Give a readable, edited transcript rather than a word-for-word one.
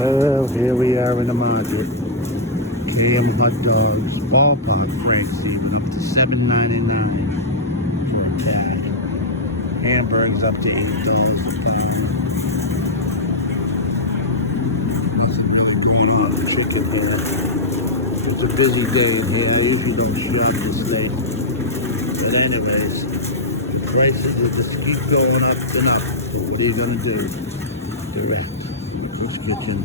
Well, here we are in the market. KM hot dogs, ballpark Frank's even up to $7.99 for a bag. Hamburgers up to $8 a pound. Nothing really going on with chicken here. It's a busy day in here. I usually don't shop this late. But anyways, the prices will just keep going up and up. But what are you gonna do? Direct. This kitchen.